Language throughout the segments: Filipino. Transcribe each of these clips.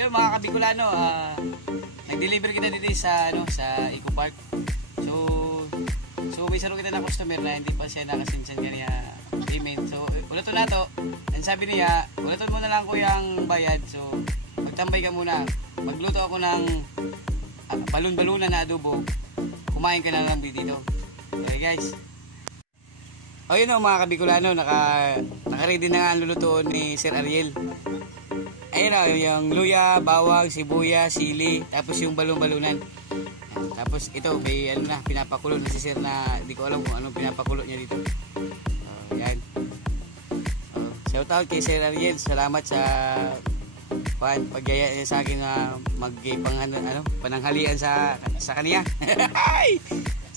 Yun mga kabikulano, nag-deliver kita dito sa Eco Park. So may saro kita na customer na hindi pa siya nakasinsan kanya payment. So ulaton na to. And sabi niya, ulaton mo na lang ko yung bayad. So magtambay ka muna. Magluto ako ng balon-balunan na adobo. Kumain ka na lang dito. Okay guys. O yun o mga kabikulano, naka-ready na nga ang lulutuin ni Sir Ariel. Ayun o, yung luya, bawang, sibuyas, sili, tapos yung balon-balunan. Tapos ito, may pinapakulo na si Sir na hindi ko alam kung anong pinapakulo niya dito. Yan. Shout out kay Sir Ariel, salamat sa paggaya niya sa akin na pananghalian sa kaniya.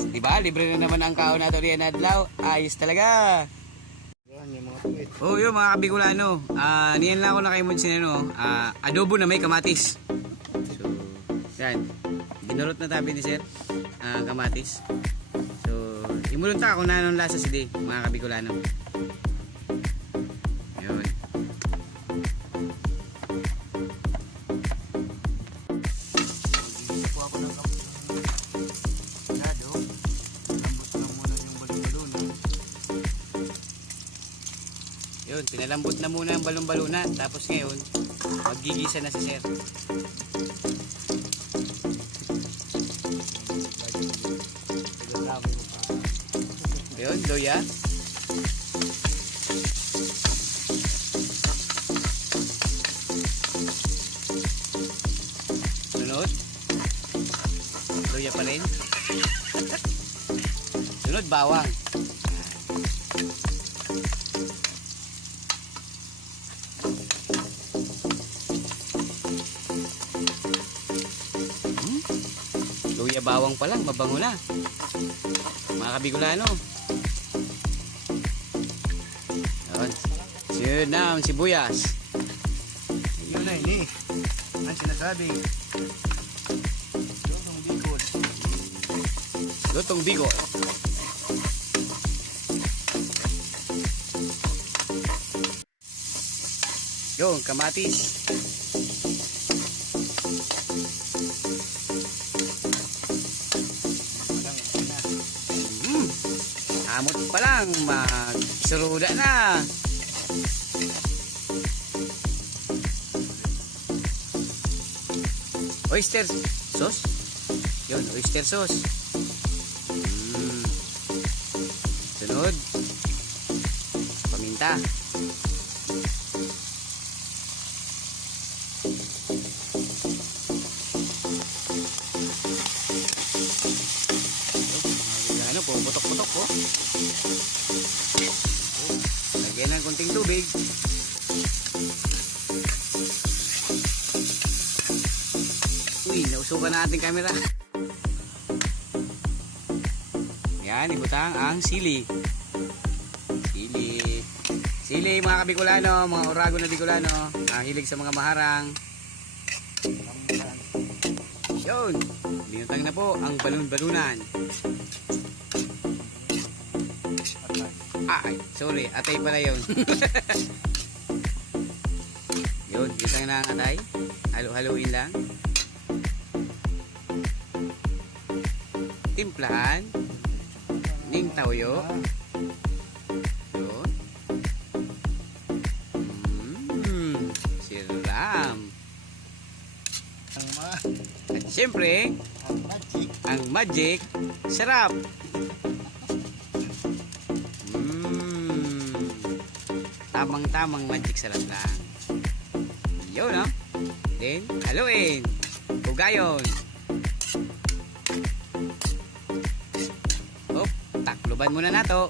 Diba, libre na naman ang kaon nato riyan adlaw. Ayos talaga. Oh, yun mga kabikulano. Niyan lang ako nakaimod sinano. Adobo na may kamatis. So, yan. Dinurot na tabi ni Sir. Kamatis. So, imulunta ako na anong lasa si Day, mga kabikulano. Yun. Hindi ko ako ng yun, pinalambot na muna ang balon-balunan. Tapos ngayon, magigisa na si Sir. Yun, luya. Sunod. Luya pa rin. Sunod, bawang. Luya bawang pa lang, mabango na. Mga kabikulano. Yun na ang sibuyas. Yun na ini. Ang sinasabi. Lutong bikod. Lutong bikod. Yun, kamatis. Amot pa lang, magsuruda na. Oyster sauce. Yun, oyster sauce. Sunod, paminta. Puputok-putok po. Lagyan ng kunting tubig. Uy, nausukan na ating camera. Yan, ibutang ang sili. Sili mga kabikulano, mga orago na bikulano. Hilig sa mga maharang. Yun, binutang na po ang balon-balunan. Ay, sorry, atay pala yun. Yun, bitang na ang atay. Halo-haloin lang. Timplahan ning tawyo. Yun. Siram. At syempre, ang magic, sarap. Tamang-tamang magic sarap lang. Yun, no? Then, haluin. Hugayon. Takluban muna na to.